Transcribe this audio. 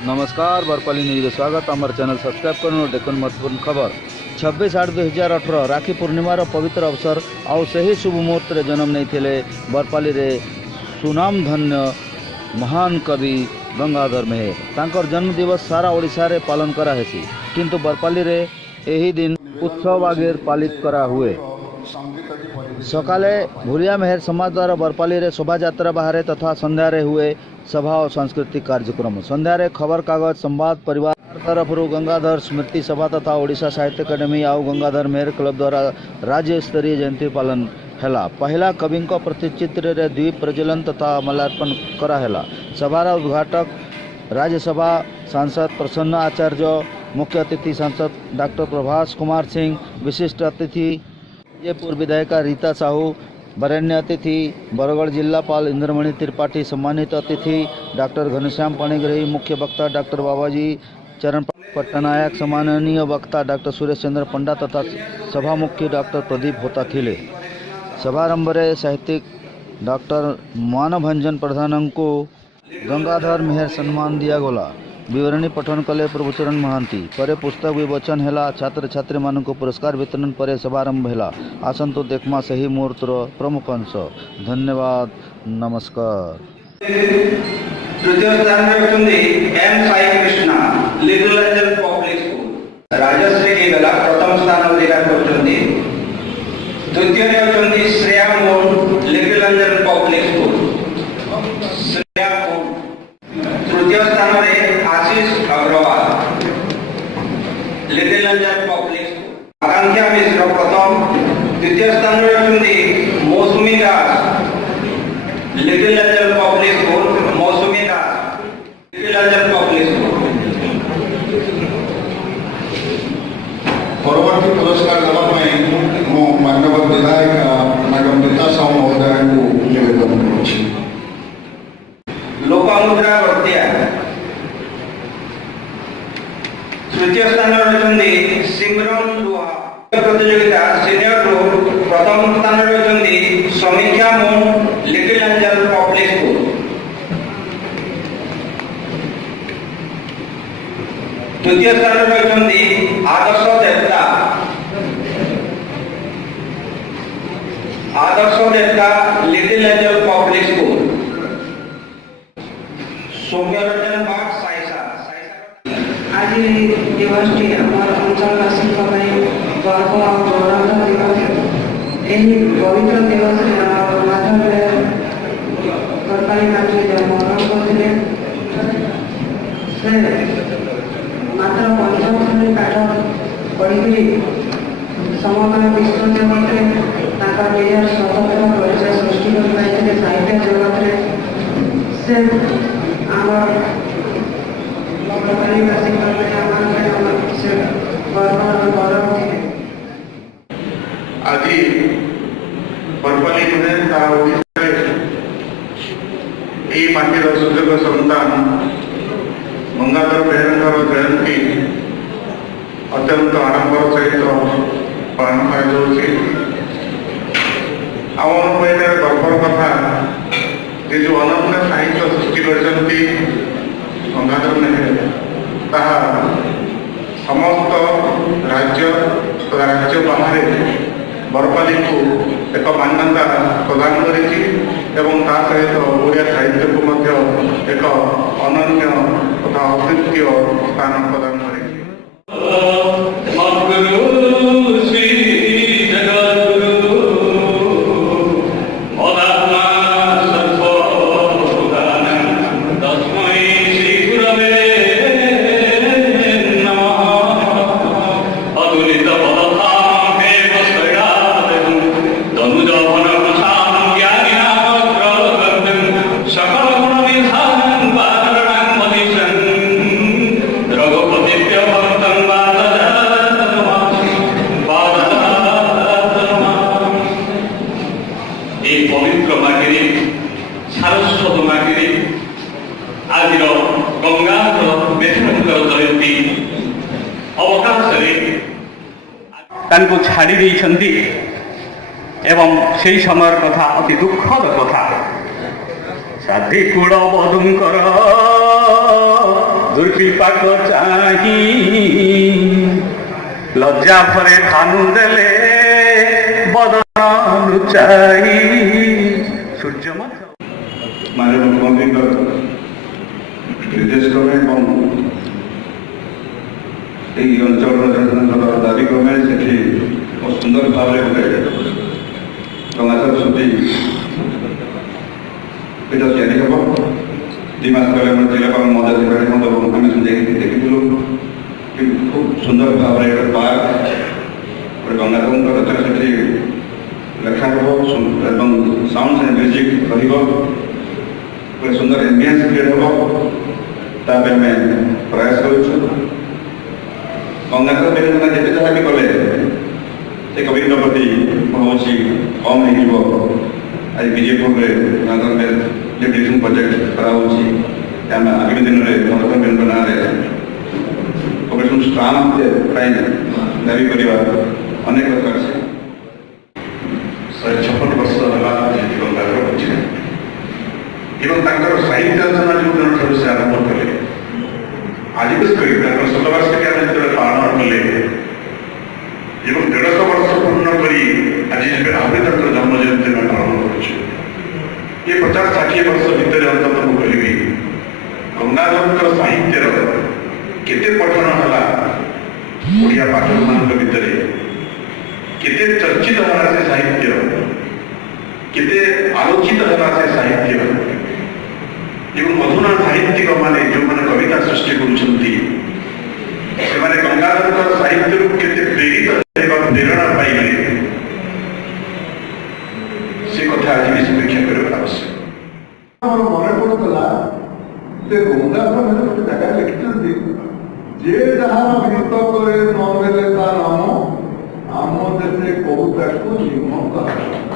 नमस्कार बरपाली न्यूज में स्वागत। आमर चैनल सब्सक्राइब करूँ और देखो महत्वपूर्ण खबर 26/8/2018 राखी पूर्णिमार पवित्र अवसर आउ सही शुभ मुहूर्त रे जन्म नहीं बरपाली रे सुनाम धन्य महान कवि गंगाधर मेहेर तांकर जन्म दिवस सारा ओडिशा रे पालन करा हेसी किंतु बरपाली रे यही दिन उत्सव आगे पालित करा हुए। सकाले भूरिया मेहर समाज द्वारा बरपाली रे शोभा यात्रा बाहर तथा संध्या रे हुए सभा और सांस्कृतिक कार्यक्रम। संध्या रे खबर कागज संवाद परिवार तरफ गंगाधर स्मृति सभा तथा ओडिशा साहित्य अकादमी आउ गंगाधर मेहर क्लब द्वारा राज्य स्तरीय जयंती पालन हैला। पहला कवि प्रतिचित्र रे द्वीप प्रज्वलन तथा माल्यार्पण करा हैला। सभार उद्घाटक राज्यसभा सांसद प्रसन्न आचार्य, मुख्य अतिथि सांसद डॉक्टर प्रभास कुमार सिंह, विशिष्ट अतिथि जयपुर विधायिका रीता साहू, वरेण्य अतिथि बरगढ़ जिलापाल इंद्रमणि त्रिपाठी, सम्मानित अतिथि डॉक्टर घनश्याम पाणिग्रही, मुख्य वक्ता डॉक्टर बाबाजी चरण पट्टनायक, सम्माननीय वक्ता डॉक्टर सुरेश चंद्र पंडा तथा सभा मुख्य डॉक्टर प्रदीप होता थिले। सभारंभ रे साहित्यिक डॉक्टर मानभंजन प्रधान को गंगाधर मेहर सम्मान दिया गला। विवरणी पठन कले प्रभुचरण महांती परे पुस्तक विवचन हैला। छात्र छात्री मान को पुरस्कार वितरण पर समारंभ हैला। आसंतो देखमा सही मुहूर्त प्रमुख अंश। धन्यवाद, नमस्कार। तृतीय स्थान में रखुंदी M Sai Krishna little angel public school Rajshree के गला प्रथम स्थान अधिकार करछंदी। द्वितीय रे रखुंदी Shreya Mohan little angel public school Shreya Mohan. तृतीय स्थान रे Ashish Agarwal little angel public school. Akanksha Mishra प्रथम। द्वितीय स्थान रे रखुंदी Mousumi Das little angel public school Mousumi Das little angel public school. परवर्ती पुरस्कार देवाई मो माननीय विधायक मैडम रीता साहू महोदय को निवेदन करुछि। लोपामुद्रा वर्तिया। तृतीय स्थान रही सिमरन लुहा। प्रतियोगिता सीनियर ग्रुप प्रथम स्थान रही Sameeksha Mohan little angel public school. द्वितीय स्थान रही Adarsh Devta. Adarsh Devta little angel public school. Soumyaranjan Bag साइसा। आज दिवसटी आमर अंचलवासी गर्व और गौरव दिवस। यही पवित्र दिवस माध्यम सरकारी कार्य जन्मग्रहण करते मात्र पंचम श्रेणी पाठ पढ़ी समग्र विश्व जगत निजर स्वतंत्र परिचय सृष्टि कर साहित्य जगत से आमर बरपालीवासी गौरव थे। आज बरपाली पार्टी सुजोग सन्तान गंगाधर मेहर जयंती अत्यंत आडंबर सहित पालन कर गर्वर कथा जो अनन्य साहित्य सृष्टि कर गंगाधर मेहर ताहा समस्त राज्य बाहर बरपाली को एक मान्यता प्रदान करिछि एवं ता सहित ओडिया साहित्य को एक अनन्य तथा अद्वितीय स्थान प्रदान करिछि। पवित्र माटी सारस्वत माटी आज गंगाधर मेहर जयंती अवकाश छाड़ी एवं से समय कथा अति दुखद कथा साधी कूड़ बधुंकर ଦୁର୍ବିପାକ ଚାହିଁ ଲଜ୍ଜା ଭରେ ଭାନୁ ଦେଲେ ବଦନ ଲୁଚାଇ ସୂର୍ଯ୍ୟ ମଧ୍ୟ ମାନ୍ୟ ମୁଖ୍ୟମନ୍ତ୍ରୀଙ୍କ ନିର୍ଦ୍ଦେଶ କ୍ରମେ ଏବଂ ଏହି ଅଞ୍ଚଳର ଜନସାଧାରଣଙ୍କର ଦାବି କ୍ରମେ ସେଠି ବହୁତ ସୁନ୍ଦର ଭାବରେ ଗୋଟେ ଗଙ୍ଗା ସରସ୍ୱତୀ ପୀଠ ତିଆରି ହେବ। 2 ମାସ ତଳେ ଆମର ଜିଲ୍ଲାପାଳ ମହୋଦୟ ତ୍ରିପାଠୀ ମହୋଦୟ ଆମେ ଯାଇକି ଦେଖିଥିଲୁ କି ଖୁବ୍ ସୁନ୍ଦର ଭାବରେ ଗୋଟେ ପାର୍କ ଗୋଟେ ଗଙ୍ଗାଧରଙ୍କ ରଚନା ସେଠି ଲେଖା ହେବ ଏବଂ ସାଉଣ୍ଡ ଆଣ୍ଡ ମ୍ୟୁଜିକ୍ ରହିବ। ଗୋଟେ ସୁନ୍ଦର ଏମ୍ବିଏନ୍ସ କ୍ରିଏଟ୍ ହେବ। ତା ପାଇଁ ଆମେ ପ୍ରୟାସ କରୁଛୁ। ଗଙ୍ଗାଧର ମେହେର ଯେତେ ଯାହା ବି କଲେ ସେ କବିଙ୍କ ପ୍ରତି ମୁଁ ଭାବୁଛି କମ୍ ହେଇଯିବ। ଆଜି ବିଜେପୁରରେ ଗଙ୍ଗାଧର ମେହେର ଡିପ୍ଲିକେସନ୍ ପ୍ରୋଜେକ୍ଟ କରାହେଉଛି। ଆମେ ଆଗାମୀ ଦିନରେ ଗଙ୍ଗାଧର ମେହେରଙ୍କ ନାଁରେ ଅପରେସନ୍ ଷ୍ଟ୍ରାଙ୍ଗ ପାଇଁ ଦାବି କରିବା ଅନେକ ଦରକାର ଅଛି। 156 ବର୍ଷ ହେଲା ଯେମିତି ଗଙ୍ଗାଧର ବୁଝିଲେ ଏବଂ ତାଙ୍କର ସାହିତ୍ୟ ରଚନା ଯେଉଁ ଦିନଠାରୁ ସେ ଆରମ୍ଭ କଲେ ଆଜି ବି କରି ତାଙ୍କର ଶତବାର୍ଷିକୀ ଆମେ ଯେତେବେଳେ ପାଳନ କଲେ ଏବଂ 150 ବର୍ଷ ପୂର୍ଣ୍ଣ କରି ଆଜି ଆହୁରି ତାଙ୍କର ଜନ୍ମ ଜୟନ୍ତୀ ଆମେ ପାଳନ କରୁଛୁ। ଏ 50-60 ବର୍ଷ ଭିତରେ ଅନ୍ତତଃ ମୁଁ କହିବି ଗଙ୍ଗାଧରଙ୍କର ସାହିତ୍ୟର କେତେ ପଠନ ହେଲା ଓଡ଼ିଆ ପାଠକମାନଙ୍କ ଭିତରେ, କେତେ ଚର୍ଚ୍ଚିତ ହେଲା ସେ ସାହିତ୍ୟ, କେତେ ଆଲୋଚିତ ହେଲା ସେ ସାହିତ୍ୟ ଏବଂ ଅଧୁନା ସାହିତ୍ୟିକ ମାନେ ଯେଉଁମାନେ କବିତା ସୃଷ୍ଟି କରୁଛନ୍ତି ସେମାନେ ଗଙ୍ଗାଧରଙ୍କ ସାହିତ୍ୟରୁ କେତେ ପ୍ରେରିତ ହେବା ପ୍ରେରଣା ପାଇବେ ସେ କଥା ଆଜି ବି ସମୀକ୍ଷା କରିବା ଆବଶ୍ୟକ। ଆମର ମନେ ପଡୁଥିଲା ଯେ ଗଙ୍ଗାଧର ମେହେର ଗୋଟେ ଜାଗାରେ ଲେଖିଛନ୍ତି ଯେ ଯାହାର ଭିତ କରେ ନ ଦେଲେ ତା ନାମ ଆମ ଦେଶେ କହୁତାକୁ ନିମ କାରଣ।